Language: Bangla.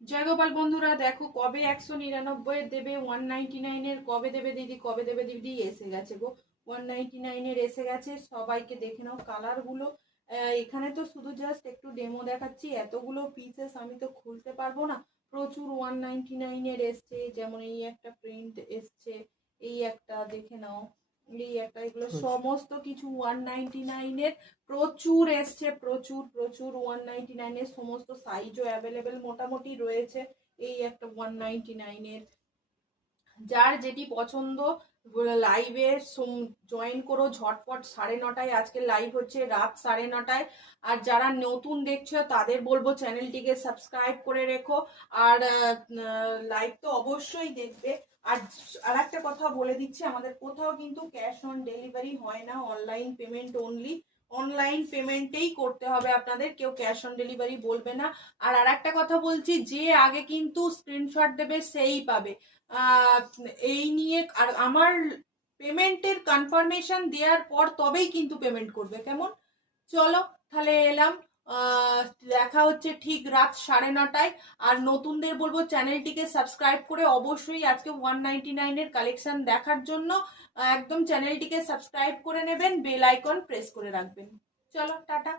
জয় গোপাল বন্ধুরা, দেখো কবে 199 দেবে, 199 কবে দেবে দিদি, কবে দেবে দিদি। এসে গেছে গো, 199 এসে গেছে। সবাইকে দেখে নাও কালার গুলো। এখানে তো শুধু জাস্ট একটু ডেমো দেখাচ্ছি, এতগুলো পিসেস আমি তো খুলতে পারবো না। প্রচুর 199 এসছে, যেমন এই একটা প্রিন্ট এসছে, এই একটা দেখে নাও, এই একটা, এগুলো আচ্ছা। সমস্ত কিছু 199। প্রচুর এসছে, প্রচুর প্রচুর 199 সমস্ত সাইজও অ্যাভেলেবেল মোটামুটি রয়েছে। এই একটা 199। যার যেটি পছন্দ লাইভে জয়েন করো ঝটপট। 9:30 আজকে লাইভ হচ্ছে, রাত 9:30। আর যারা নতুন দেখছো তাদের বলবো চ্যানেলটিকে সাবস্ক্রাইব করে রেখো। আর লাইভ তো অবশ্যই দেখবে। আর আর একটা কথা বলে দিচ্ছি, আমাদের কোথাও কিন্তু ক্যাশ অন ডেলিভারি হয় না, অনলাইন পেমেন্ট অনলি। অনলাইন পেমেন্টেই করতে হবে আপনাদের, কেউ ক্যাশ অন ডেলিভারি বলবে না। আর একটা কথা বলছি, যে আগে কিন্তু স্ক্রিনশট দেবে সেই পাবে। আহ, এই নিয়ে আর আমার পেমেন্টের কনফার্মেশন দেওয়ার পর তবেই কিন্তু পেমেন্ট করবে, কেমন? চলো তাহলে এলাম। আহ, দেখা হচ্ছে ঠিক রাত 9:30। আর নতুনদের বলবো চ্যানেলটিকে সাবস্ক্রাইব করে অবশ্যই আজকে 199 কালেকশন দেখার জন্য একদম চ্যানেলটিকে সাবস্ক্রাইব করে নেবেন, বেল আইকন প্রেস করে রাখবেন। চলো টাটা।